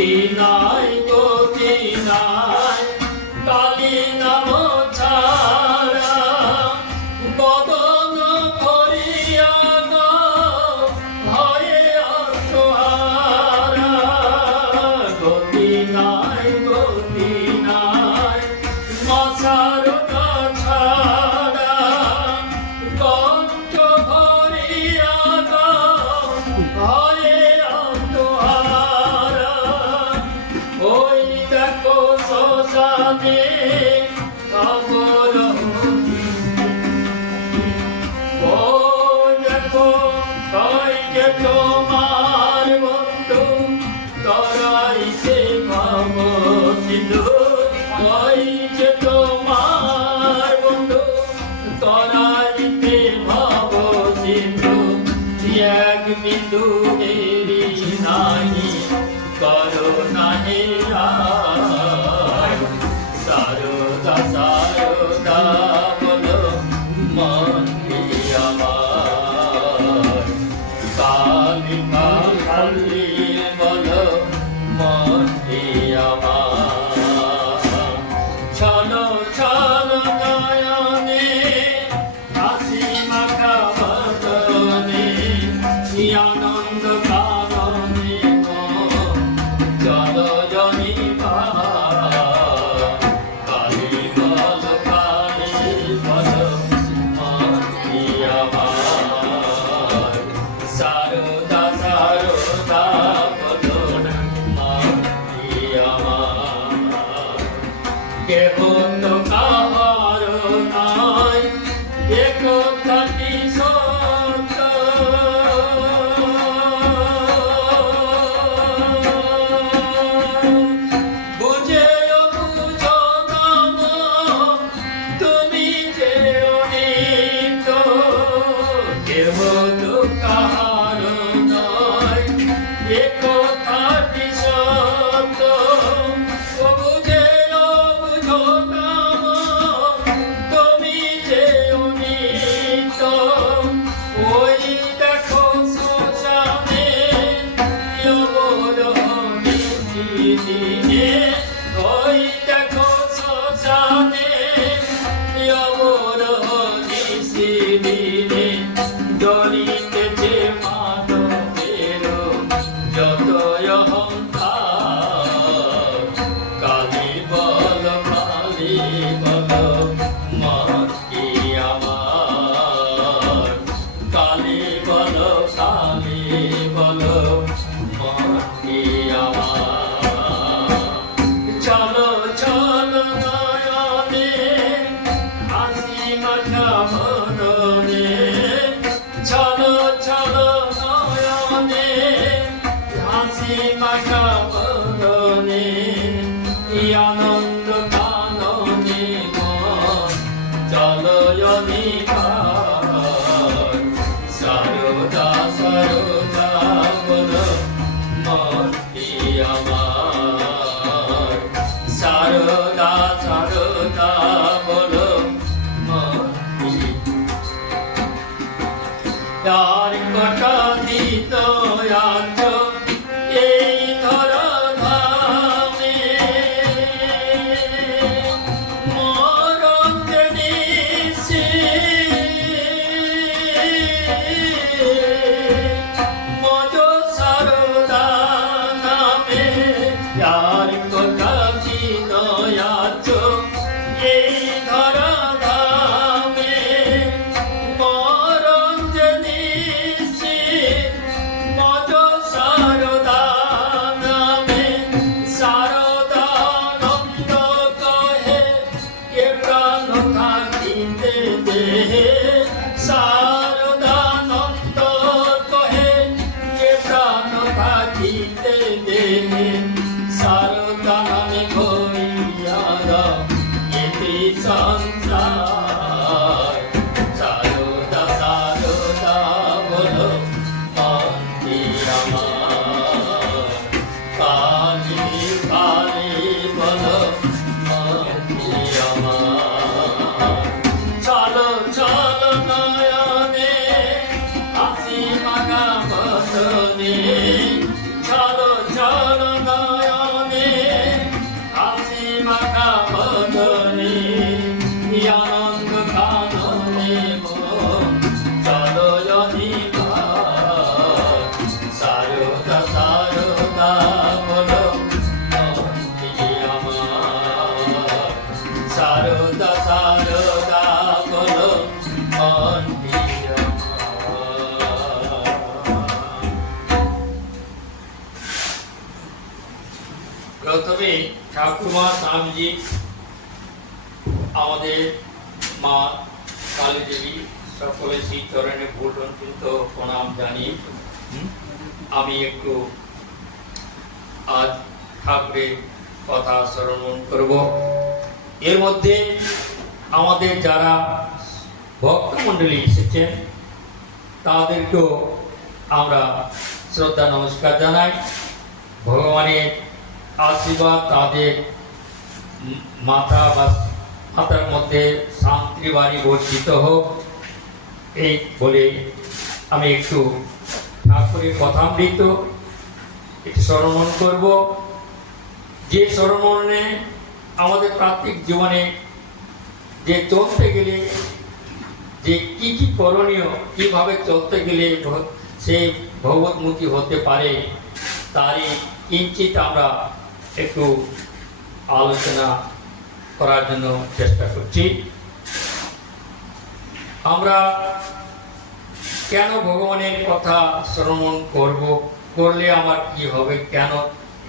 গতি নাই গতি নাই কালী নাম ছাড়া বদন ভরিয়া ভয়ে অসহারা গতি নাই মশার ছাড়া কণ্ঠ ভরিয়া ভয়ে অসহারা ওই দেখো শ্মশানে খবর ওই দেখো কই যে তোমার বন্ধু তরাইছে ভাব সিন্ধু কই যে তোমার বন্ধু তরাইতে ভাব সিন্ধু এক বিন্দু দেরি নাহি করুণা সারদা সারদা বলো মন আমার কালী মা কালী বলো মন আমার চলো চলো নয়নে হাসি মাখা বদনে আনন্দ কাননে চলো জনি কালী বল কালী বল মতি আমার সারদা সারদা বল মতি আমার কেহ তো কাহার নাই একতাটি সত্য বুঝেও বুঝো নাম তুমি যে অনিত কেহ তো কাহার নাই একতাটি সত্য বুঝেও বুঝো নাম তুমি যে অনিত ওই দেখো শ্মশানে দিনে ওই দেখো শ্মশানে দিনে দরিতেছে মানবের যত অহংকার কালী বল মতি আমার কালী বল মতি আমার চলো চলো নয়নে হাসি মাখা মননে চলো চলো নয়নে হাসি মাখা মননে আনন্দ কাননে চলো জনি সারদা সারদা বলো মতি আমার সারদা সারদা বলো মতি তার কটা দিত আজ এই ধর ধামে মরণ জেনেছে মজ সারদা নামে তার কটা দিত আজ এই ধর ধামে মরণ জেনেছে মজ সারদা নামে সারদানন্দ কহে এ প্রাণ থাকিতে দেহে সারদানন্দ কহে এ প্রাণ থাকিতে দেহে সারদা নামে ঘরিয়ারা এতে সংসার সারদা সারদা বলো মতি আমার কালী কালী বলো মতি আমার চলো চলো নয়নে হাসি মাখা বদনে চলো চলো নয়নে সারদা সারদা বলো মনটি আমার, সারদা সারদা বলো মনটি আমার। প্রথমে ঠাকুরমা স্বামীজি আমাদের মা কালী দেবী সকলে সেই চরণে ভূলরঞ্জিত প্রণাম জানিয়ে আমি একটু আজ ঠাকুরের কথা শ্রবণ করব। এর মধ্যে আমাদের যারা ভক্তমণ্ডলী এসেছেন তাদেরকেও আমরা শ্রদ্ধা নমস্কার জানাই। ভগবানের আশীর্বাদ তাদের মাথার মধ্যে শান্তি বাড়ি বর্ষিত হোক, এই বলে আমি একটু ঠাকুরের কথামৃত একটু স্মরণ করব। যে স্মরণে আমাদের প্রাত্যিক জীবনে যে চলতে গেলে যে কি কি করণীয়, কিভাবে চলতে গেলে সে ভগবতমুখী হতে পারে তারই কিঞ্চিত আমরা একটু আলোচনা করার জন্য চেষ্টা করছি। আমরা কেন ভগবানের কথা শ্রবণ করব, করলে আমার কি হবে, কেন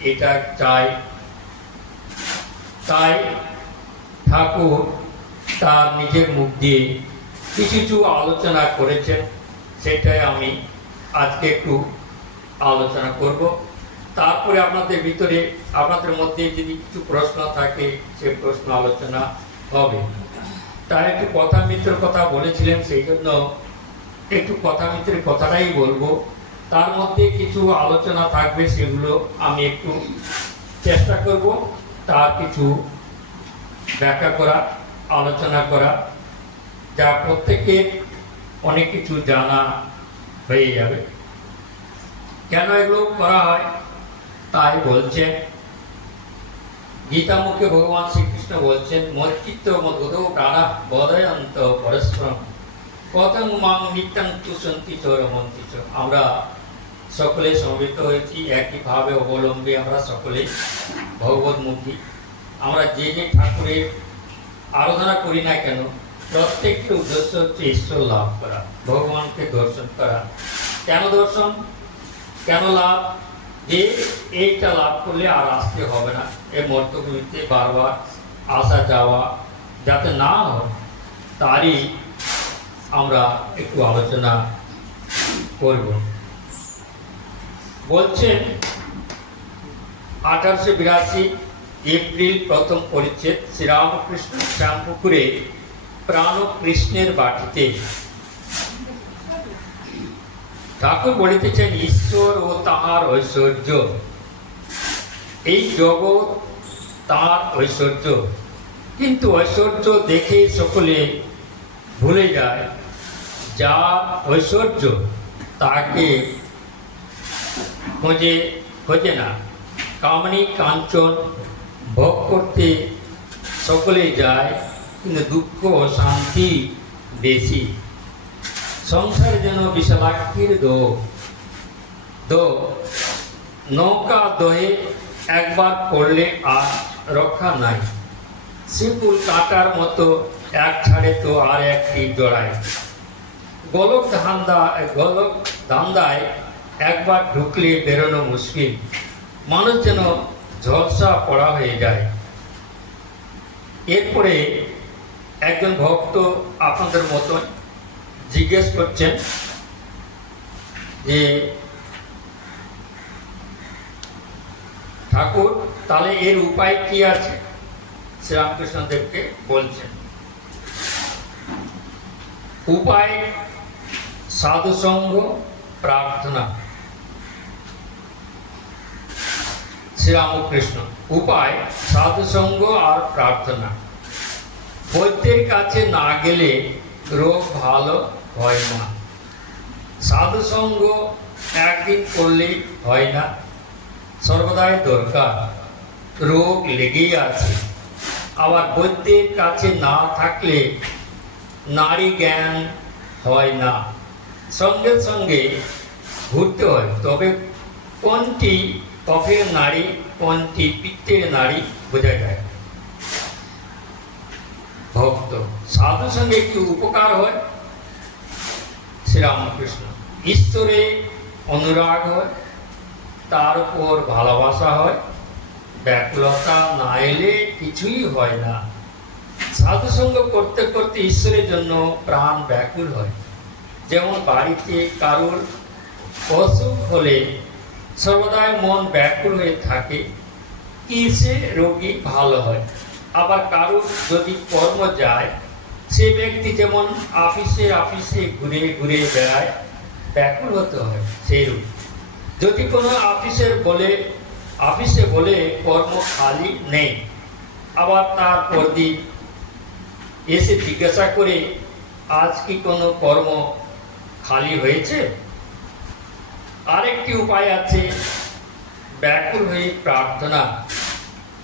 এটা চাই, তাই ঠাকুর তার নিজের মুখ দিয়ে কিছু কিছু আলোচনা করেছেন, সেটাই আমি আজকে একটু আলোচনা করব। তারপরে আপনাদের মধ্যে যদি কিছু প্রশ্ন থাকে সে প্রশ্ন আলোচনা হবে। তার একটু কথামৃতের কথা বলেছিলেন, সেই জন্য একটু কথামৃতের কথাটাই বলবো। তার মধ্যে কিছু আলোচনা থাকবে, সেগুলো আমি একটু চেষ্টা করব তার কিছু ব্যাখ্যা করা, আলোচনা করা, যা প্রত্যেকের অনেক কিছু জানা হয়ে যাবে। কেন এগুলো করা হয় তাই বলছেন। গীতামুখে ভগবান শ্রীকৃষ্ণ বলছেন, মচ্চিত্ত মদ্গত প্রাণা বদয়ন্ত পরস্পরম কথং মাং নিত্যং তুষন্তি চ রমন্তি চ। আমরা সকলে সমবেত হয়েছি একইভাবে অবলম্বী, আমরা সকলে ভগবতমুখী। আমরা যে যে ঠাকুরের আরাধনা করি না কেন, প্রত্যেকের উদ্দেশ্য হচ্ছে ঈশ্বর লাভ করা, ভগবানকে দর্শন করা। কেন দর্শন, কেন লাভ? যে এইটা লাভ করলে আর আসতে হবে না, এই মর্তভূমিতে বারবার আসা যাওয়া যাতে না হয়, তারই আমরা একটু আলোচনা করব। বলছেন 1882 এপ্রিল প্রথম পরিচ্ছেদ, শ্রীরামকৃষ্ণ শ্যামপুকুরে প্রাণ কৃষ্ণের বাটিতে। ঠাকুর বলিতেছেন, ঈশ্বর ও তাহার ঐশ্বর্য, এই জগৎ তাঁর ঐশ্বর্য, কিন্তু ঐশ্বর্য দেখে সকলে ভুলে যায় যার ঐশ্বর্য তাকে খোঁজে না। কামনি কাঞ্চন ভোগ করতে সকলে যায়, কিন্তু দুঃখ ও শান্তি বেশি। সংসার যেন বিশালাক্ষীর দো নৌকা দোহে, একবার পড়লে আর রক্ষা নাই। শিপুল কাটার মতো এক ছাড়ে তো আর একটি জড়ায়। গোলক ধান্দায় একবার ঢুকলে বেরোনো মুশকিল, মানুষ যেন ঝলসা পড়া হয়ে যায়। এরপরে একজন ভক্ত আপনাদের মতো জিজ্ঞেস করছেন যে, ঠাকুর তাহলে এর উপায় কি আছে? শ্রীরামকৃষ্ণদেবকে বলছেন, উপায় সাধুসঙ্গ প্রার্থনা। শ্রীরামকৃষ্ণ, উপায় সাধুসঙ্গ আর প্রার্থনা। বৈদ্যের কাছে না গেলে রোগ ভালো হয় না। সাধুসঙ্গ একদিন করলেই হয় না, সর্বদাই দরকার, রোগ লেগেই আছে। আবার বৈদ্যের কাছে না থাকলে নারী জ্ঞান হয় না, সঙ্গে সঙ্গে ঘুরতে হয়, তবে কোনটি কফের নাড়ি, কোনটি পিত্তের নাড়ি বোঝা যায়। ভক্ত সাধু সঙ্গে কি উপকার হয়? শ্রীরামকৃষ্ণ, ঈশ্বরে অনুরাগ হয়, তার উপর ভালোবাসা হয়, ব্যাকুলতা না এলে কিছুই হয় না। সাধু সঙ্গ করতে করতে ঈশ্বরের জন্য প্রাণ ব্যাকুল হয়। যেমন বাড়িতে কারোর অসুখ হলে সর্বদাই মন ব্যাকুল হয়ে থাকে কিসে রোগী ভালো হয়। আবার কারোর যদি কর্ম যায়, সে ব্যক্তি যেমন অফিসে ঘুরে ঘুরে বেড়ায়, ব্যাকুল হতে হয় সেই রূপ। যদি কোনো অফিসে বলে কর্ম খালি নেই, আবার তারপর দিন এসে জিজ্ঞাসা করে আজ কি কোনো কর্ম খালি হয়েছে? আরেকটি উপায় আছে, ব্যাকুল হয়ে প্রার্থনা।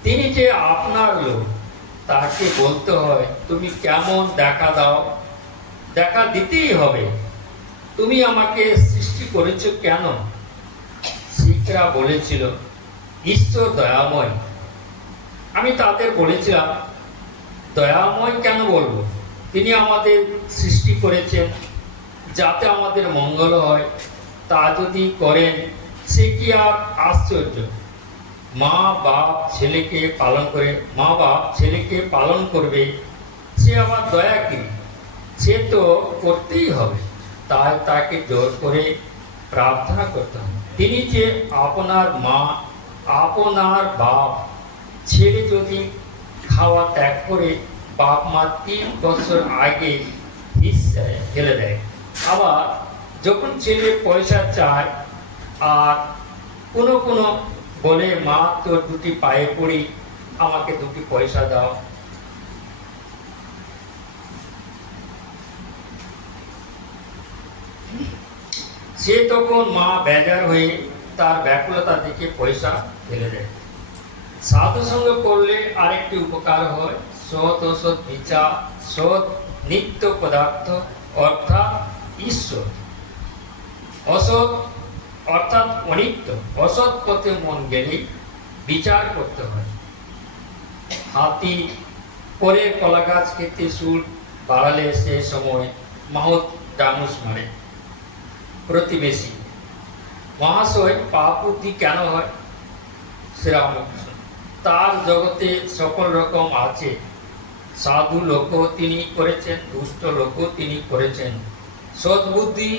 তিনি যে আপনার লোক, তাকে বলতে হয় তুমি কেমন দেখা দাও, দেখা দিতেই হবে। তুমি আমাকে সৃষ্টি করেছো কেন? শিখরা বলেছিল ঈশ্বর দয়াময়। আমি তাদের বলেছিলাম দয়াময় কেন বলবো? তিনি আমাদের সৃষ্টি করেছেন যাতে আমাদের মঙ্গল হয়, তা যদি করেন সে কি আর আশ্চর্য? মা বাপ ছেলেকে পালন করবে, সে আবার দয়া কি? সে তো করতেই হবে, তাই তাকে জোর করে প্রার্থনা করতে হবে। তিনি যে আপনার মা, আপনার বাপ ছেলে যদি খাওয়া ত্যাগ করে বাপ মা 3 বছর আগে ফেলে দেয়, আবার যখন ছেলে পয়সা চায় আর কোনো বলে মা তোর 2টি পায়ে পড়ি, আমাকে 2টি পয়সা দাও, সে তখন মা বেজার হয়ে তার ব্যাকুলতা দেখে পয়সা ফেলে দেয়। সাধু সঙ্গ করলে আরেকটি উপকার হয়, সৎ অসৎ বিচার, সৎ নিত্য পদার্থ অর্থাৎ ঈশ্বর, অসৎ অর্থাৎ অনিত্য। অসৎ পথে মন গেলেই বিচার করতে হয়। হাতি পরে কলা গাছ খেতে সুর বাড়ালে সে সময় মাহুত ডামুস মারে। প্রতিবেশী মহাশয় পাপ বুদ্ধি কেন হয়? শ্রীরামকৃষ্ণ, তার জগতে সকল রকম আছে। সাধু লোক তিনি করেছেন, দুষ্ট লোক তিনি করেছেন। সদ্বুদ্ধি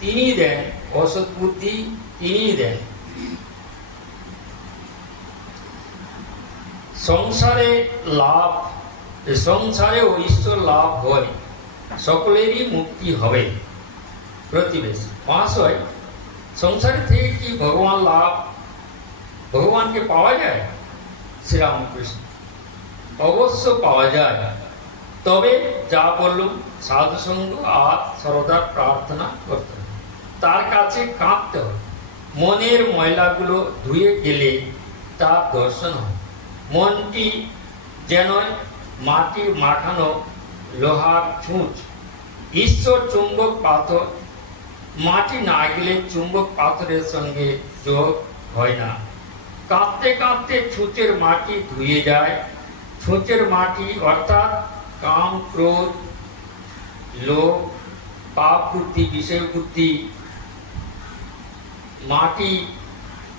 তিনি দেন, অসৎ বুদ্ধি তিনি দেন। সংসারেও ঈশ্বর লাভ হয়, সকলেরই মুক্তি হবে। প্রতিবেশী মহাশয়, সংসারে থেকে কি ভগবানকে পাওয়া যায়? শ্রীরামকৃষ্ণ, অবশ্য পাওয়া যায়, তবে যা বললাম সাধু সঙ্গ আর সর্বদা প্রার্থনা করতে হবে, তার কাছে কাঁদতে হবে। মনের ময়লাগুলো ধুয়ে গেলে তার দর্শন হয়। মনটি যেন মাটি মাখানো লোহার ছুঁচ, ঈশ্বর চুম্বক পাথর, মাটি না গেলে চুম্বক পাথরের সঙ্গে যোগ হয় না। কাঁদতে কাঁদতে ছুঁচের মাটি ধুয়ে যায়। ছুঁচের মাটি অর্থাৎ কাম, ক্রোধ, লোভ, পাপ বুদ্ধি, বিষয় বুদ্ধি, মাটি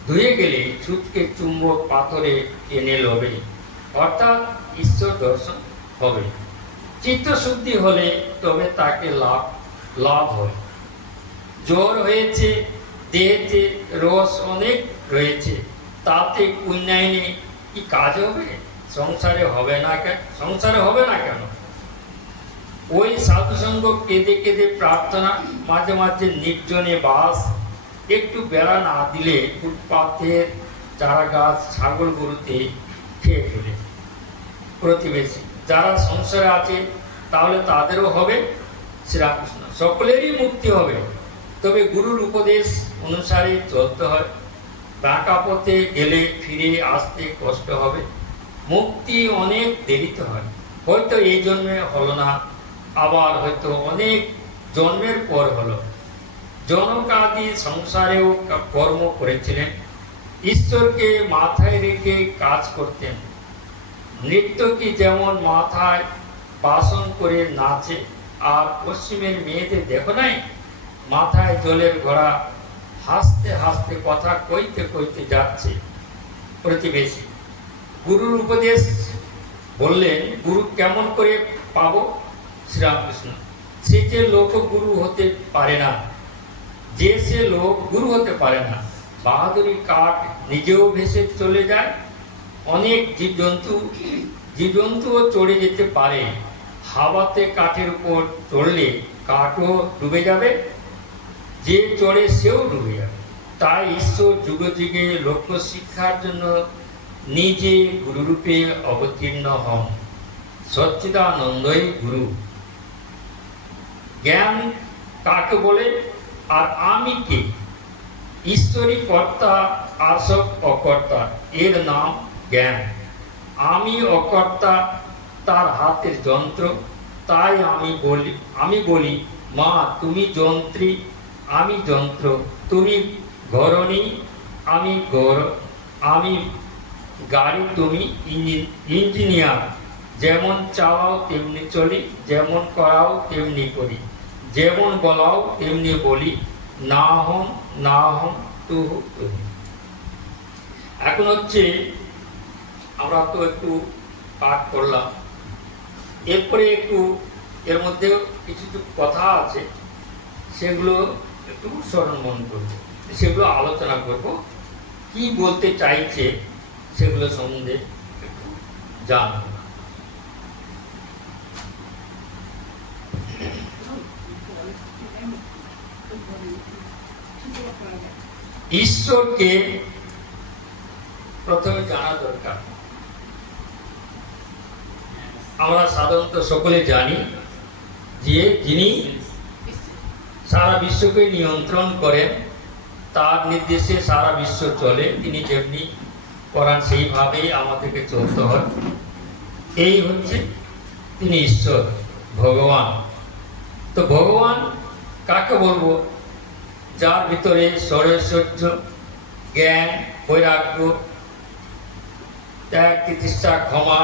ধুয়ে গেলে ছুঁচকে চুম্বক পাথরে টেনে লবে, অর্থাৎ ঈশ্বর দর্শন হবে। চিত্তশুদ্ধি হলে তবে তাকে লাভ হয়। জ্বর হয়েছে, দেহেতে রস অনেক রয়েছে, তাতে কুইনাইনে কি কাজ হবে? সংসারে হবে না কেন? ওই সাধুসঙ্গ কেঁদে কেঁদে প্রার্থনা, মাঝে মাঝে নির্জনে বাস, একটু বেড়া না দিলে ফুটপাতের চারা গাছ ছাগল গরুতে খেয়ে ফেলে। প্রতিবেশী যারা সংসারে আছে তাহলে তাদেরও হবে। শ্রীরামকৃষ্ণ, সকলেরই মুক্তি হবে, তবে গুরুর উপদেশ অনুসারে চলতে হয়। বাঁকা পথে গেলে ফিরে আসতে কষ্ট হবে। মুক্তি অনেক দেরিতে হয়, হয়তো এই জন্মে হলো না, আবার হয়তো অনেক জন্মের পর হলো। জনকাদি সংসারেও কর্ম করেছিলেন, ঈশ্বরকে মাথায় রেখে কাজ করতেন। নৃত্যকি যেমন মাথায় বাসন করে নাচে, আর পশ্চিমের মেয়েদের দেখো নাই, মাথায় জলের ঘোড়া, হাসতে হাসতে কথা কইতে কইতে যাচ্ছে। প্রতিবেশী গুরুর উপদেশ বললেন, গুরু কেমন করে পাবো? শ্রীরামকৃষ্ণ, সে যে লোক গুরু হতে পারে না, সে লোক গুরু হতে পারে না। বাহাদুরি কাঠ নিজেও ভেসে চলে যায়, অনেক জীবজন্তুও চড়ে যেতে পারে। হাওয়াতে কাঠের উপর চড়লে কাঠও ডুবে যাবে, যে চড়ে সেও ডুবে যাবে। তাই ঈশ্বর যুগে যুগে লোক শিক্ষার জন্য নিজে গুরুরূপে অবতীর্ণ হন। সচ্চিদানন্দই গুরু। জ্ঞান কাকে বলে, আর আমি কে? ঈশ্বরই কর্তা আর সব অকর্তা, এর নাম জ্ঞান। আমি অকর্তা, তার হাতের যন্ত্র। তাই আমি বলি মা তুমি যন্ত্রী, আমি যন্ত্র। তুমি ঘরণী, আমি গাড়ি, তুমি ইঞ্জিনিয়ার। যেমন চালাও তেমনি চলি, যেমন করাও তেমনি করি, যেমন বলাও তেমনি বলি। না হম তু তুমি। এখন হচ্ছে আমরা তো একটু পাঠ করলাম, এরপরে একটু এর মধ্যে কিছু কথা আছে, সেগুলো একটু স্মরণ মন করব, সেগুলো আলোচনা করব। কি বলতে চাইছে সেগুলো সম্বন্ধে একটু জানব। ঈশ্বরকে প্রথমে জানা দরকার। আমরা সাধারণত সকলে জানি যে যিনি সারা বিশ্বকে নিয়ন্ত্রণ করেন, তার নির্দেশে সারা বিশ্ব চলে, তিনি যেমনি করান সেইভাবেই আমাদেরকে চলতে হয়। এই হচ্ছে তিনি ঈশ্বর, ভগবান। তো ভগবান কাকে বলবো? যার ভিতরে ষড়ৈশ্বর্য, জ্ঞান, বৈরাগ্য, ত্যাগ, তিতিক্ষা, ক্ষমা,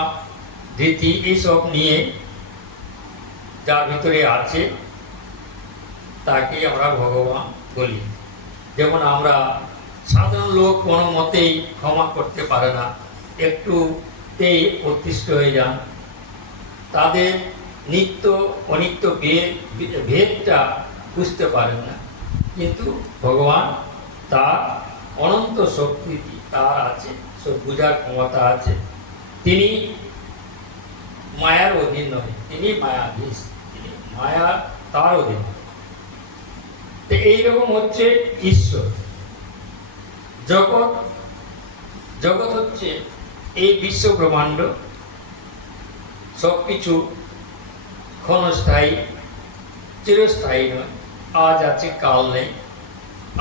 ধৃতি এইসব নিয়ে যার ভিতরে আছে, তাকে আমরা ভগবান বলি। যেমন আমরা সাধারণ লোক কোনো মতেই ক্ষমা করতে পারে না, একটুতেই অতিষ্ঠ হয়ে যান, তাদের নিত্য অনিত্য ভেদটা বুঝতে পারেন না। কিন্তু ভগবান, তার অনন্ত শক্তি তার আছে, সব বুঝার ক্ষমতা আছে। তিনি মায়ার অধীন নয়, তিনি মায়াধীশ, তিনি মায়া তার অধীন। তো এইরকম হচ্ছে ঈশ্বর। জগৎ হচ্ছে এই বিশ্ব ব্রহ্মাণ্ড, সবকিছু ক্ষণস্থায়ী, চিরস্থায়ী নয়। আজ আছে, কাল নেই।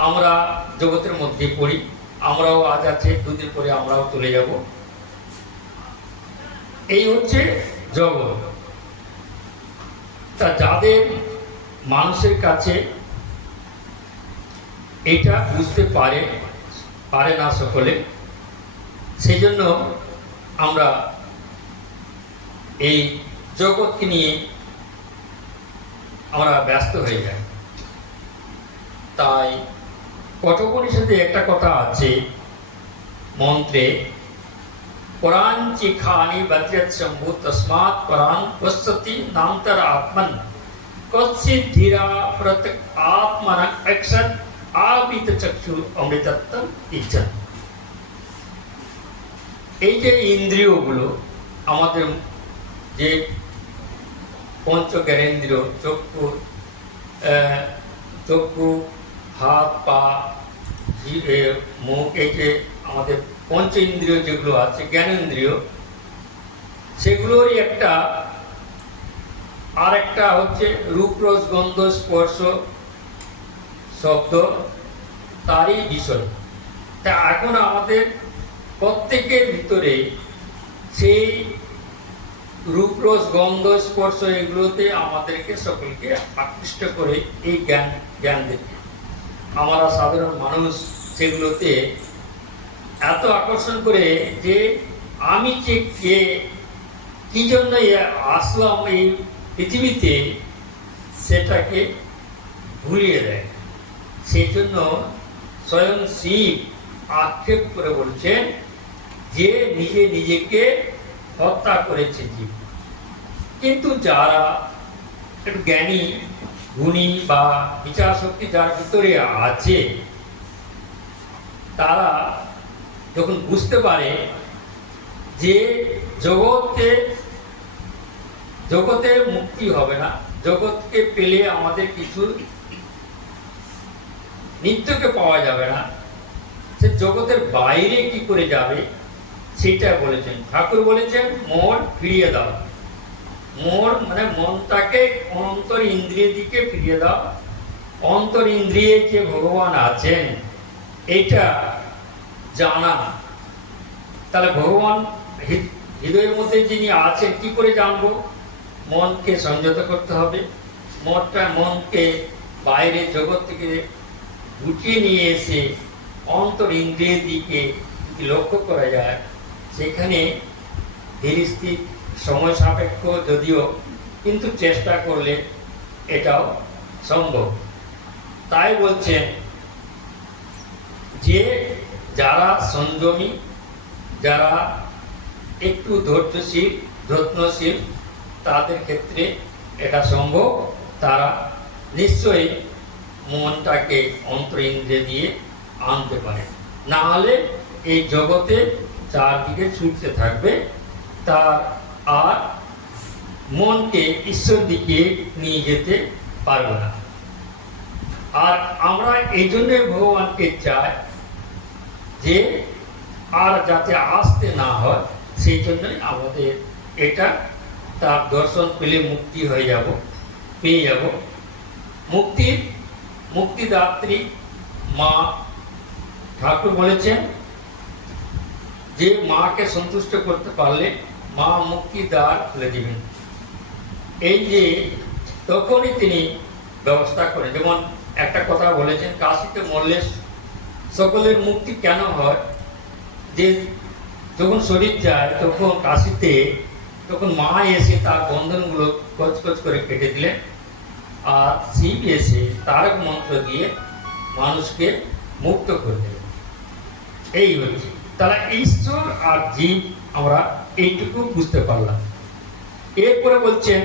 আমরা জগতের মধ্যে পড়ি, আমরাও আজ আছে, দুদিন পরে আমরাও চলে যাব। এই হচ্ছে জগৎ। তা যাদের মানুষের কাছে এটা বুঝতে পারে না সকলে, সেই জন্য আমরা এই জগৎকে নিয়ে আমরা ব্যস্ত হয়ে যাই। তাই কঠোপনিষদে একটা কথা আছে মন্ত্রে, পরাঞ্চি খানি বজ্রত শম্ভু তস্মাৎ পরাং পশ্যতি নান্তর আত্মন কচ্ছিৎ ধীরা প্রত আত্মন অক্ষত আবিত চক্ষু অমৃতত্বম ইচ্ছন। এই যে ইন্দ্রিয়গুলো আমাদের, যে পঞ্চ জ্ঞানেন্দ্রিয়, চক্ষু, হাত, পা, মুখ, এই যে আমাদের পঞ্চ ইন্দ্রিয় যেগুলো আছে, জ্ঞানেন্দ্রিয়, সেগুলোরই আর একটা হচ্ছে রূপ, রস, গন্ধ, স্পর্শ, শব্দ, তারই বিষয়। তা এখন আমাদের প্রত্যেকের ভিতরে সেই রূপ, রস, গন্ধ, স্পর্শ এগুলোতে আমাদেরকে সকলকে আকৃষ্ট করে এই জ্ঞান দিতে। আমরা সাধারণ মানুষ সেগুলোতে এত আকর্ষণ করে যে আমি যে কে, কি জন্য আসলাম এই পৃথিবীতে, সেটাকে ভুলিয়ে দেয়। সেই জন্য স্বয়ং শিব আক্ষেপ করে বলছেন যে নিজে নিজেকে হত্যা করেছে জীব। কিন্তু যারা একটু জ্ঞানী গুণী বা বিচার শক্তি যার ভিতরে আছে, তারা যখন বুঝতে পারে যে জগতে মুক্তি হবে না, জগৎকে পেলে আমাদের কিছু নিত্যকে পাওয়া যাবে না, সে জগতের বাইরে কি করে যাবে সেটা বলেছেন ঠাকুর। বলেছেন মন ফিরিয়ে দাও, মন মানে মনটাকে অন্তর ইন্দ্রিয় দিকে ফিরিয়ে দাও। অন্তর ইন্দ্রিয়ে যে ভগবান আছেন এটা জানা। তাহলে ভগবান হৃদয়ের মধ্যে যিনি আছেন কি করে জানবো? মনকে সংযত করতে হবে। মনকে বাইরে জগৎ থেকে গুটিয়ে নিয়ে এসে অন্তর ইন্দ্রিয়ের দিকে যদি লক্ষ্য করা যায়, সেখানে ধীর স্থির সময় সাপেক্ষ যদিও, কিন্তু চেষ্টা করলে এটাও সম্ভব। তাই বলছেন যে যারা সংযমী, যারা একটু ধৈর্যশীল যত্নশীল, তাদের ক্ষেত্রে এটা সম্ভব। তারা নিশ্চয়ই মনটাকে অন্তরিন্দ্রিয় দিয়ে আনতে পারে, না হলে এই জগতে চারদিকে ছুটতে থাকবে, তার আর মনকে ঈশ্বর দিকে নিয়ে যেতে পারবে না। আর আমরা এই জন্যে ভগবানকে চাই যে আর যাতে আসতে না হয়, সেই জন্যই আমাদের এটা, তার দর্শন পেলে মুক্তি হয়ে যাব, পেয়ে যাব। মুক্তিদাত্রী মা ঠাকুর বলেছেন যে মাকে সন্তুষ্ট করতে পারলে মা মুক্তির দ্বার খুলে দিবেন। এই যে তখনই তিনি ব্যবস্থা করেন। যেমন একটা কথা বলেছেন, কাশিতে মরলে সকলের মুক্তি কেন হয়? যে যখন শরীর যায় তখন কাশিতে, তখন মা এসে তার বন্ধনগুলো কচকচ করে কেটে দিলেন, আর শিব এসে তারক মন্ত্র দিয়ে মানুষকে মুক্ত করে দেবেন। এই হচ্ছে তারা ঈশ্বর আর জীব, আমরা এইটুকু বুঝতে পারলাম। এরপরে বলছেন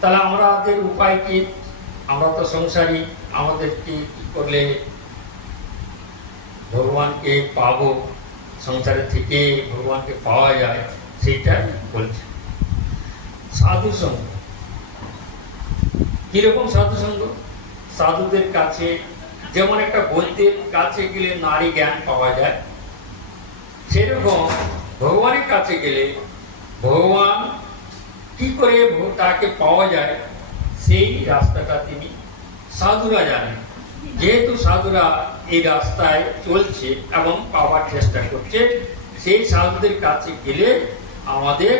তাহলে আমাদের উপায় কি? আমরা তো সংসারী, আমাদেরকে কি করলে ভগবানকে পাবো, সংসারের থেকে ভগবানকে পাওয়া যায়, সেটা বলছে। সাধু সঙ্গ। কিরকম সাধু সঙ্গ? সাধুদের কাছে, যেমন একটা বৈদ্যের কাছে গেলে নারী জ্ঞান পাওয়া যায়, সেরকম ভগবানের কাছে গেলে ভগবান কি করে তাকে পাওয়া যায় সেই রাস্তাটা তিনি সাধুরা জানেন। যেহেতু সাধুরা এই রাস্তায় চলছে এবং পাওয়ার চেষ্টা করছে, সেই সাধুদের কাছে গেলে আমাদের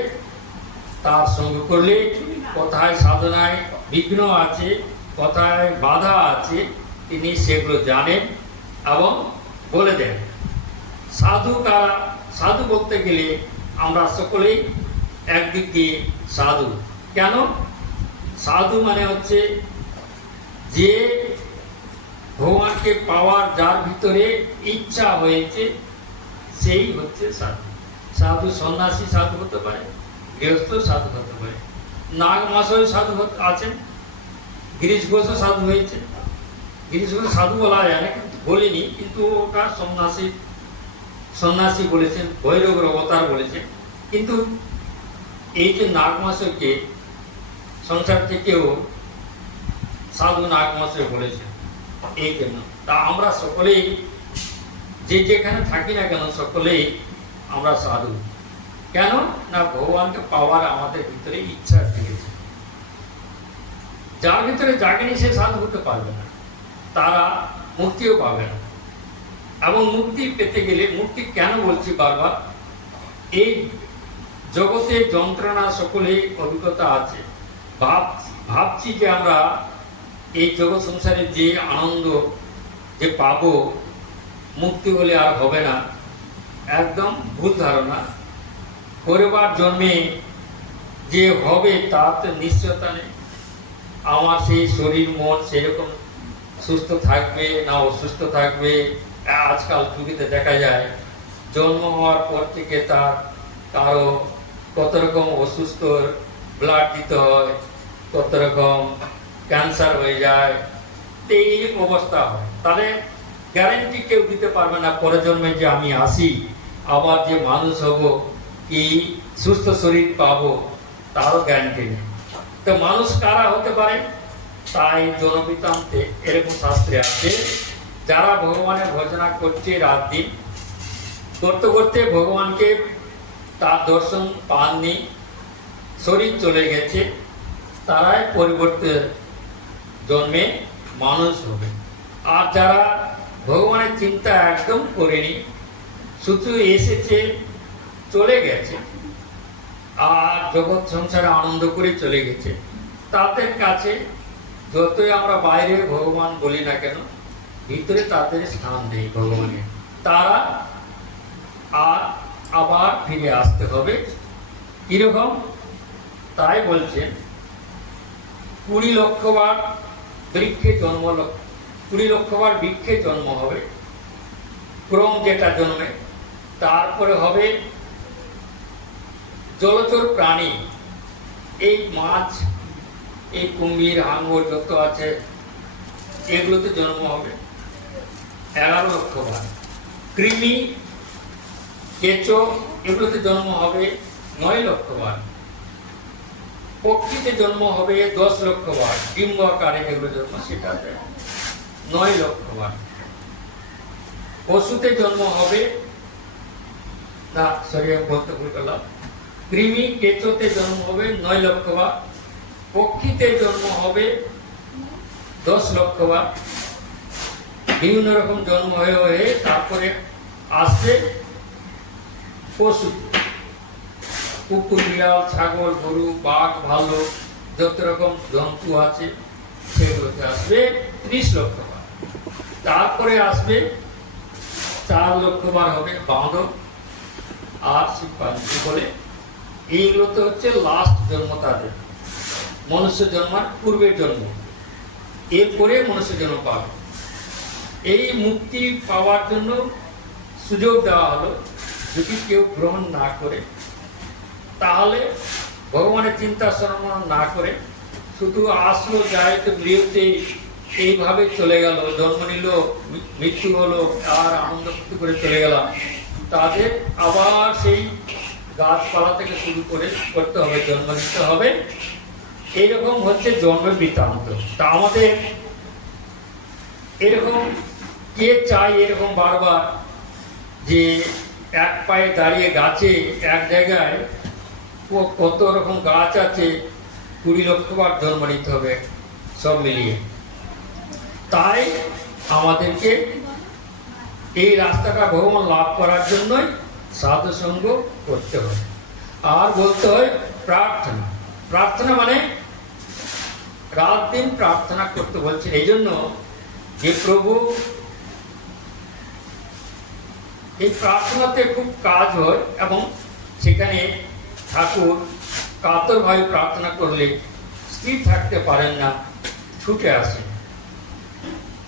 তার সঙ্গ করলে কোথায় সাধনায় বিঘ্ন আছে, কোথায় বাধা আছে, তিনি সেগুলো জানেন এবং বলে দেন। সাধু কারা? সাধু বলতে গেলে আমরা সকলেই একদিক দিয়ে সাধু। কেন? সাধু মানে হচ্ছে যে ভগবানকে পাওয়ার যার ভিতরে ইচ্ছা হয়েছে, সেই হচ্ছে সাধু। সাধু সন্ন্যাসী সাধু হতে পারে, গৃহস্থ সাধু হতে পারে। নাগ মহাশয় সাধু আছেন, গিরিশ ঘোষও সাধু হয়েছে। গিরিশ ঘোষ সাধু বলা যায় না, কিন্তু বলিনি, কিন্তু ওটা সন্ন্যাসী বলেছেন, ভৈরবের অবতার বলেছেন। কিন্তু এই যে নাগ মহাশয়কে সংসার থেকেও সাধু নাগ মহাশয় বলেছেন, এই জন্য তা আমরা সকলেই যে যেখানে থাকি না কেন, সকলেই আমরা সাধু। কেন না ভগবানকে পাওয়ার আমাদের ভিতরে ইচ্ছা থেকেছে। যার ভিতরে জাগেনি সে সাধু হতে পারবে না, তারা মুক্তিও পাবে না। এবং মুক্তি পেতে গেলে, মুক্তি কেন বলছি বারবার, এই জগতে যন্ত্রণা সকলেই অভিজ্ঞতা আছে। ভাবছি যে আমরা এই জগৎ সংসারের যে আনন্দ যে পাবো, মুক্তি হলে আর হবে না, একদম ভুল ধারণা। পরের জন্মে যে হবে তার তো নিশ্চয়তা নেই। আমার সেই শরীর মন সেরকম সুস্থ থাকবে না অসুস্থ থাকবে। আজকাল যুগেতে দেখা যায় জন্ম হওয়ার পর থেকে তার কারো কত রকম অসুস্থ, ব্লাড দিতে হয়, কত রকম ক্যান্সার হয়ে যায়, এই অবস্থা হয়। তাহলে গ্যারেন্টি কেউ দিতে পারবে না পরের জন্মে যে আমি আসি, আবার যে মানুষ হব, কি সুস্থ শরীর পাবো, তারও গ্যারেন্টি নেই। তো মানুষ কারা হতে পারে? তাই জনবৃত্তান্তে এরকম শাস্ত্রে আছে, যারা ভগবানের ভজনা করছে রাত দিন, করতে করতে ভগবানকে তার দর্শন পাননি, শরীর চলে গেছে, তারাই পরিবর্তে জন্মে মানুষ হবে। আর যারা ভগবানের চিন্তা একদম করেনি, শুধু এসেছে চলে গেছে আর জগৎ সংসারে আনন্দ করে চলে গেছে, তাদের কাছে যতই আমরা বাইরে ভগবান বলি না কেন, ভিতরে তাদের স্থান নেই ভগবানের। তারা আর আবার ফিরে আসতে হবে। কিরকম? তাই বলছেন 20 লক্ষবার বৃক্ষে জন্ম, 20 লক্ষবার বৃক্ষে জন্ম হবে, ক্রম যেটা জন্মে। তারপরে হবে জলচর প্রাণী, এই মাছ, এই কুম্ভীর, হাঙর যত আছে এগুলোতে জন্ম হবে 11 লক্ষবার। কৃমি, কেঁচো এগুলোতে জন্ম হবে 9 লক্ষবার। পক্ষীতে জন্ম হবে 10 লক্ষবার। ডিম্ব আকারে যেগুলো জন্ম সেটাতে 9 লক্ষবার। পশুতে জন্ম হবে না, সরি আমি বলতে ভুল করলাম, কৃমি কেঁচোতে জন্ম হবে 9 লক্ষবার। পক্ষীতে জন্ম হবে 10 লক্ষবার। বিভিন্ন রকম জন্ম হয়ে হয়ে তারপরে আসছে পশু, কুকুর, বিড়াল, ছাগল, গরু, বাঘ, ভাল্লুক, যত রকম জন্তু আছে সেগুলোতে আসবে 30 লক্ষবার। তারপরে আসবে 4 লক্ষবার হবে বাঁদর আর শিম্পাঞ্জি বলে। এইগুলো তো হচ্ছে লাস্ট জন্ম তাদের, মনুষ্য জন্মার পূর্বের জন্ম। এরপরে মনুষ্য জন্ম পাবে। এই মুক্তি পাওয়ার জন্য সুযোগ দেওয়া হলো। যদি কেউ গ্রহণ না করে, তাহলে ভগবানের চিন্তা শ্রবণ না করে শুধু আসলো যায় তো গৃহতে এইভাবে চলে গেল, জন্ম নিল, মৃত্যু হলো, আর আনন্দ ফুর্তি করে চলে গেলাম, তাদের আবার সেই গাছপালা থেকে শুরু করে করতে হবে, জন্ম নিতে হবে। এইরকম হচ্ছে জন্মের বৃত্তান্ত। তা আমাদের এরকম কে চাই এরকম বারবার যে এক পায়ে দাঁড়িয়ে গাছে এক জায়গায় কত রকম গাছ আছে, 20 লক্ষবার জন্ম নিতে হবে সব মিলিয়ে। তাই আমাদেরকে এই রাস্তাটা ভগবান লাভ করার জন্যই সাধু সঙ্গ করতে হয়। আর বলতে হয় প্রার্থনা। প্রার্থনা মানে রাত দিন প্রার্থনা করতে বলছেন। এই জন্য যে প্রভু, এই প্রার্থনাতে খুব কাজ হয় এবং সেখানে ঠাকুর কাতরভাবে প্রার্থনা করলে স্থির থাকতে পারেন না, ছুটে আসেন।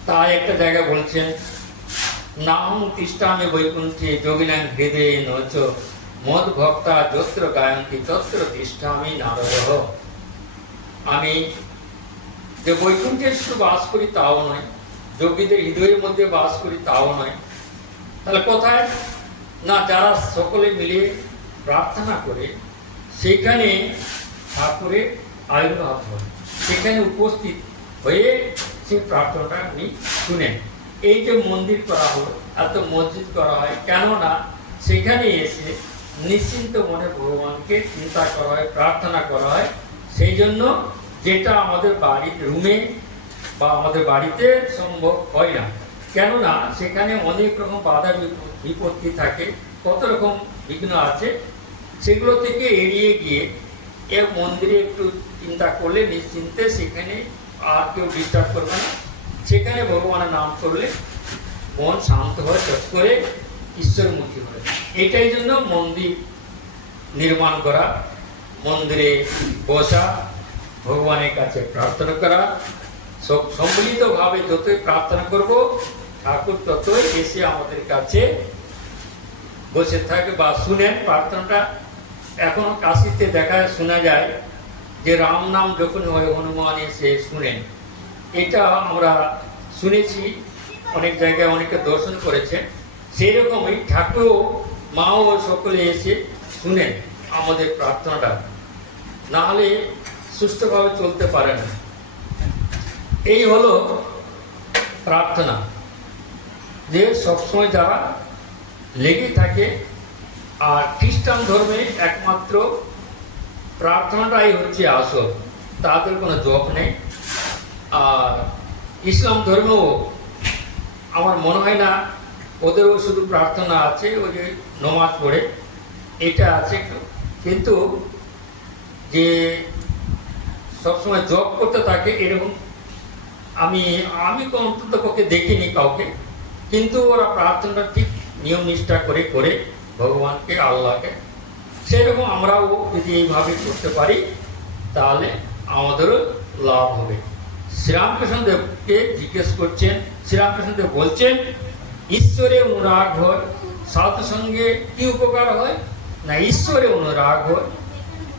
তাই একটা জায়গা বলছেন, নাহং তিষ্ঠামি বৈকুণ্ঠে যোগিনাং হৃদয়ে নচ মদ ভক্তা যত্র গায়ন্তি তত্র তিষ্ঠামি নারদহ। আমি যে বৈকুণ্ঠে শুধু বাস করি তাও নয়, যোগীদের হৃদয়ের মধ্যে বাস করি তাও নয়। তাহলে কোথায়? না, যারা সকলে মিলে প্রার্থনা করে সেখানে ঠাকুরের আবির্ভাব হয়, সেখানে উপস্থিত হয়ে সেই প্রার্থনাটা আপনি শুনেন। এই যে মন্দির করা হলো, এত মসজিদ করা হয়, কেননা সেখানে এসে নিশ্চিন্ত মনে ভগবানকে চিন্তা করা হয়, প্রার্থনা করা হয়। সেই জন্য যেটা আমাদের বাড়ির রুমে বা আমাদের বাড়িতে সম্ভব হয় না, কেননা সেখানে অনেক রকম বাধা বিপত্তি থাকে, কত রকম বিঘ্ন আছে। সেগুলো থেকে এড়িয়ে গিয়ে এর মন্দিরে একটু চিন্তা করলে নিশ্চিন্তে সেখানে আর কেউ ডিস্টার্ব করবে না, সেখানে ভগবানের নাম করলে মন শান্ত হয়, চট করে ঈশ্বরমুখী হয়। এটাই জন্য মন্দির নির্মাণ করা, মন্দিরে বসা, ভগবানের কাছে প্রার্থনা করা। সব সম্মিলিতভাবে যতই প্রার্থনা করব, ঠাকুর ততই এসে আমাদের কাছে বসে থাকে বা শুনেন প্রার্থনাটা। এখনো কাশিতে শোনা যায় যে রাম নাম যখন হয় হনুমান এসে শুনেন। এটা আমরা শুনেছি, অনেক জায়গায় অনেকে দর্শন করেছেন। সেই রকমই ঠাকুরও, মাও সকলে এসে শুনেন আমাদের প্রার্থনাটা, না হলে সুষ্ঠুভাবে চলতে পারে না। এই হলো প্রার্থনা, যে সবসময় যারা লেগে থাকে। আর খ্রিস্টান ধর্মে একমাত্র প্রার্থনাটাই হচ্ছে আসল, তাদের কোনো জপ নেই। আর ইসলাম ধর্মেও আমার মনে হয় না, ওদেরও শুধু প্রার্থনা আছে, ওই যে নমাজ পড়ে এটা আছে। কিন্তু যে সবসময় জপ করতে থাকে এরকম আমি অন্তত পক্ষে দেখিনি কাউকে। কিন্তু ওরা প্রার্থনাটা ঠিক নিয়ম নিষ্ঠা করে করে ভগবানকে, আল্লাহকে, সেরকম আমরাও যদি এইভাবে করতে পারি তাহলে আমাদেরও লাভ হবে। শ্রীরামকৃষ্ণদেবকে জিজ্ঞেস করছেন, শ্রীরামকৃষ্ণদেব বলছেন ঈশ্বরে অনুরাগ হয়, সাধু সঙ্গে কি উপকার হয় না, ঈশ্বরে অনুরাগ হয়,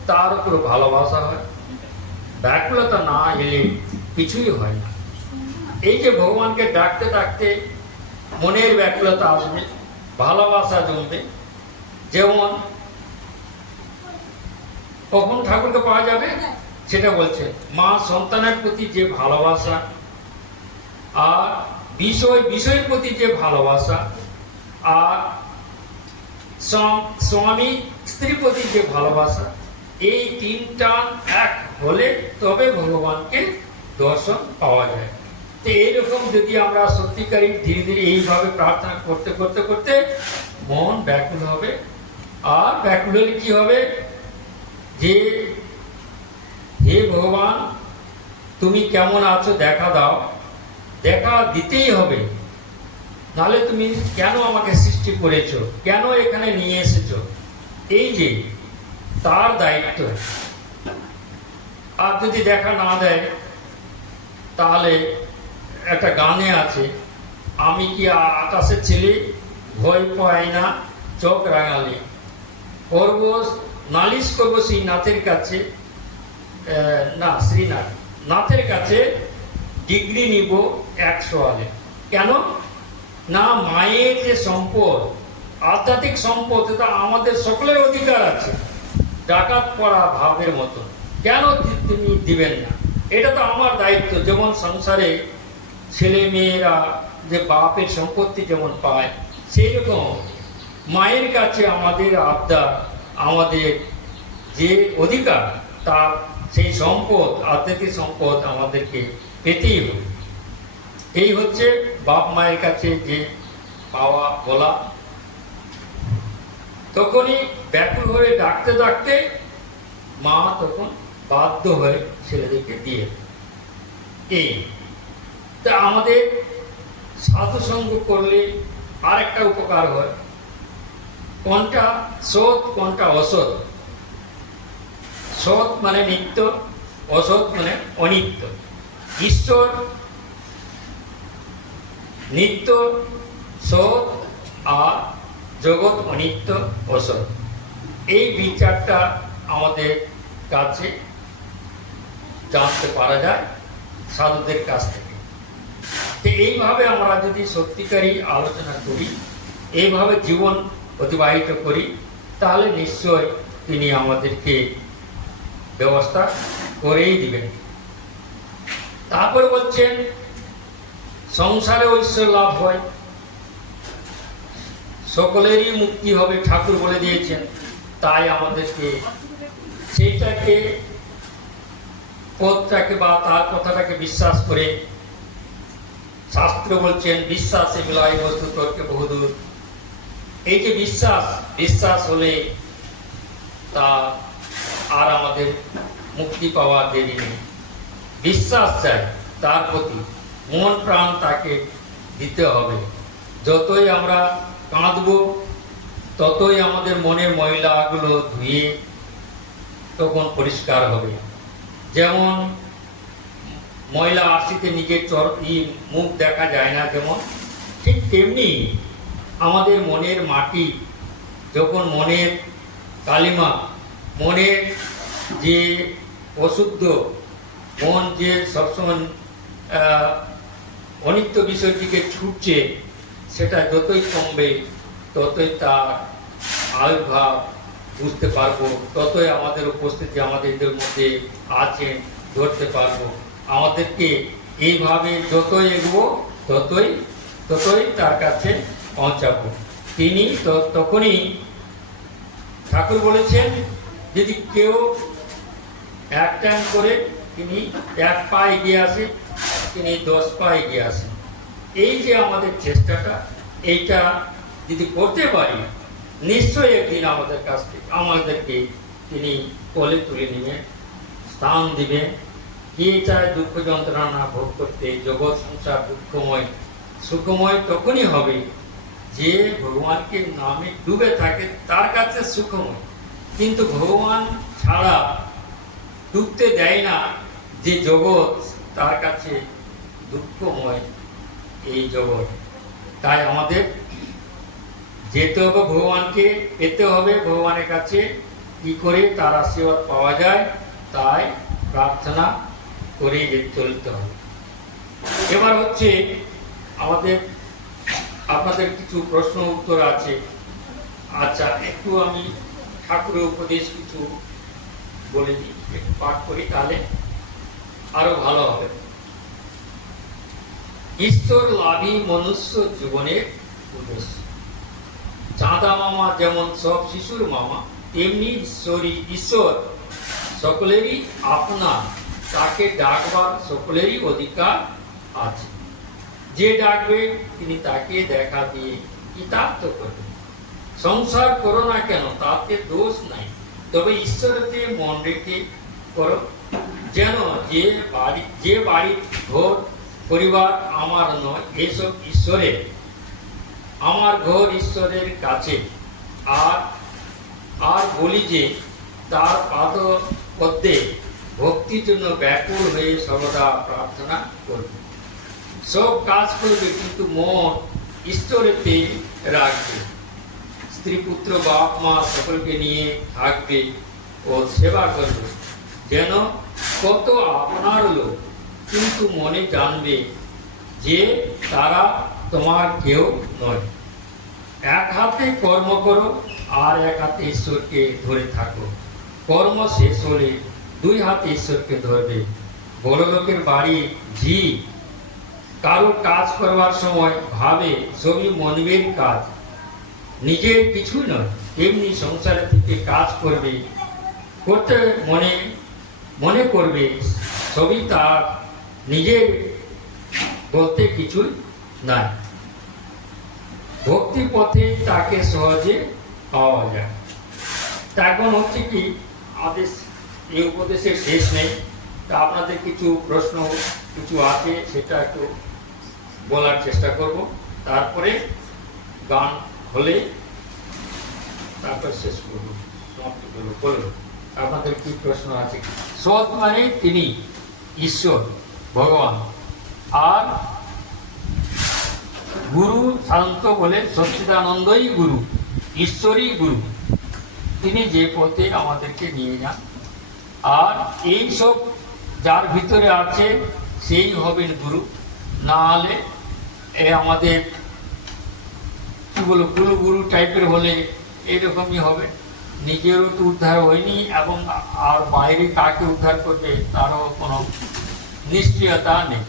তার উপর ভালোবাসা হয়। ব্যাকুলতা না এলে কিছুই হয় না। এই যে ভগবানকে ডাকতে ডাকতে মনের ব্যাকুলতা আসবে, ভালোবাসা জমবে। যেমন কখন ঠাকুরকে পাওয়া যাবে সেটা বলছে, মা সন্তানের প্রতি যে ভালোবাসা, আর বিষয়ের প্রতি যে ভালোবাসা, আর স্বামী স্ত্রীর প্রতি যে ভালোবাসা, এই তিনটা এক হলে তবে ভগবানকে দর্শন পাওয়া যায়। তো এইরকম যদি আমরা সত্যিকারী ধীরে ধীরে এইভাবে প্রার্থনা করতে করতে করতে মন ব্যাকুল হবে। আর ব্যাকুল হলে কি হবে, যে হে ভগবান তুমি কেমন আছো দেখা দাও, দেখা দিতেই হবে। নাহলে তুমি কেন আমাকে সৃষ্টি করেছো, কেন এখানে নিয়ে এসেছো, এই যে তার দায়িত্ব। আর যদি দেখা না দেয় তাহলে একটা গানে আছে, আমি কি আকাশের ছেলে, ভয় পাই না চোখ রাঙালে, করব নালিশ করবো সেই নাথের কাছে, না শ্রীনাথ নাথের কাছে ডিগ্রি নিব 100 আলে। কেন না, মায়ের যে সম্পদ, আধ্যাত্মিক সম্পদ, এটা আমাদের সকলের অধিকার আছে, ডাকাত পড়া ভাবের মতো। কেন তিনি দিবেন না? এটা তো আমার দায়িত্ব। যেমন সংসারে ছেলে মেয়েরা যে বাপের সম্পত্তি যেমন পায়, সেই রকম মায়ের কাছে আমাদের আবদার, আমাদের যে অধিকার, তার সেই সম্পদ, আধ্যাত্মিক সম্পদ আমাদেরকে পেতেই হবে। এই হচ্ছে বাপ মায়ের কাছে যে পাওয়া বলা। তখনই ব্যাকুল হয়ে ডাকতে ডাকতে মা তখন বাধ্য হয়ে ছেলেদেরকে দিয়ে। এই তা আমাদের সাধু সঙ্গ করলে আর একটা উপকার হয়, কোনটা সৎ কোনটা অসৎ। সৎ মানে নিত্য, অসৎ মানে অনিত্য। ঈশ্বর নিত্য, সৎ, আর জগৎ অনিত্য, অসৎ। এই বিচারটা আমাদের কাছে জানতে পারা যায় সাধুদের কাছ থেকে। তো এইভাবে আমরা যদি সত্যিকারই আলোচনা করি, এইভাবে জীবন অতিবাহিত করি, তাহলে নিশ্চয় তিনি আমাদেরকে ব্যবস্থা করেই দিবেন। তারপর বলছেন সংসারে ঐশ্বর লাভ হয়, সকলেরই মুক্তি হবে, ঠাকুর বলে দিয়েছেন। তাই আমাদেরকে সেইটাকে, পথটাকে বা তার কথাটাকে বিশ্বাস করে, শাস্ত্র বলছেন বিশ্বাসে মিলাই বস্তু তর্কে বহুদূর। এই যে বিশ্বাস হলে তা আর আমাদের মুক্তি পাওয়া দেরি নেই। বিশ্বাস চাই তার প্রতি, মন প্রাণ তাকে দিতে হবে। যতই আমরা কাঁদব ততই আমাদের মনের ময়লাগুলো ধুয়ে তখন পরিষ্কার হবে। যেমন ময়লা আরশিতে নিজের মুখ দেখা যায় না, যেমন ঠিক তেমনি আমাদের মনের মাটি, যখন মনের কালিমা, মনের যে অশুদ্ধ মন যে সবসময় অনিত্য বিষয়ের দিকে ছুটছে, সেটা যতই কমবে ততই তার আবির্ভাব বুঝতে পারবো, ততই আমাদের উপস্থিতি আমাদের মধ্যে আছেন ধরতে পারবো। আমাদেরকে এইভাবে যতই এগোবো ততই তার কাছে পৌঁছাবো। তিনি তখনই ঠাকুর বলেছেন, যদি কেউ এক টাইম করে তিনি 1 পা এগিয়ে আসে, তিনি 10 পা এগিয়ে আসেন। এই যে আমাদের চেষ্টাটা, এইটা যদি করতে পারি, নিশ্চয়ই একদিন আমাদেরকে তিনি কোলে তুলে নেবেন, স্থান দিবেন। কে চায় দুঃখ যন্ত্রণা ভোগ করতে? জগৎ সংসার দুঃখময়, সুখময় তখনই হবে যে ভগবানকে নামে ডুবে থাকে, তার কাছে সুখময়। কিন্তু ভগবান ছাড়া ডুবতে দেয় না যে জগৎ, তার কাছে দুঃখময় এই জগৎ। তাই আমাদের যেতে হবে ভগবানকে, পেতে হবে ভগবানের কাছে। কি করে তার আশীর্বাদ পাওয়া যায়, তাই প্রার্থনা করে চলতে হবে। এবার হচ্ছে আপনাদের কিছু প্রশ্ন উত্তর আছে। আচ্ছা, একটু আমি ঠাকুরের উপদেশ কিছু বলে দিই, একটু পাঠ করি, তাহলে আরো ভালো হবে। ঈশ্বর লাভী মনুষ্য জীবনের উদ্দেশ্য। চাঁদা মামা যেমন সব শিশুর মামা, তেমনি ঈশ্বর সকলেরই আপনা, তাকে ডাকবার সকলেরই অধিকার আছে। যে ডাকবে তিনি তাকে দেখা দিয়ে কৃতার্থ করবেন। সংসার করো না কেন, তাতে দোষ নাই, তবে ঈশ্বরতে মন রেখে করো। যেন যে বাড়ির ঘর পরিবার আমার নয়, এসব ঈশ্বরের। আমার ঘর ঈশ্বরের কাছে, আর বলি যে তার পাদপদ্মে ভক্তির জন্য ব্যাকুল হয়ে সর্বদা প্রার্থনা করবে। সব কাজ করবে কিন্তু মন ঈশ্বরেতে রাখবে। স্ত্রী পুত্র বাপ মা সকলকে নিয়ে থাকবে ও সেবা করবে। যেন কত আপনার লোক, কিন্তু মনে জানবে যে তারা তোমার কেউ নয়। এক হাতে কর্ম করো, আর এক হাতে ঈশ্বরকে ধরে থাকো। কর্ম শেষ হলে 2 হাতে ঈশ্বরকে ধরবে। বড় লোকের বাড়ি ঝি, কারো কাজ করবার সময় ভাবে সবই মনবের কাজ, নিজের কিছু নয়। তেমনি সংসারে থেকে কাজ করতে মনে করবে সবই তার নিজের বলতে কিছুই নাই। ভক্তি পথে তাকে সহজে পাওয়া যায়। এখন হচ্ছে কি, আমাদের এই উপদেশের শেষ নেই। তা আপনাদের কিছু প্রশ্ন কিছু আছে, সেটা একটু বলার চেষ্টা করব। তারপরে গান হলে তারপর শেষ করবো, সমাপ্ত করবো। বলুন আপনাদের কি প্রশ্ন আছে? সৎ মানে তিনি ঈশ্বর ভগবান, আর গুরু সাধারণত বলে সচ্চিদানন্দই গুরু, ঈশ্বরই গুরু। তিনি যে পথে আমাদেরকে নিয়ে যান, আর এই সব যার ভিতরে আছে সেই হবেন গুরু। না হলে আমাদের কি বলবো, গুরু টাইপের হলে এরকমই হবে। নিজেরও তো উদ্ধার হয়নি, এবং আর বাইরে কাকে উদ্ধার করবে তারও কোনো নিশ্চয়তা নেই।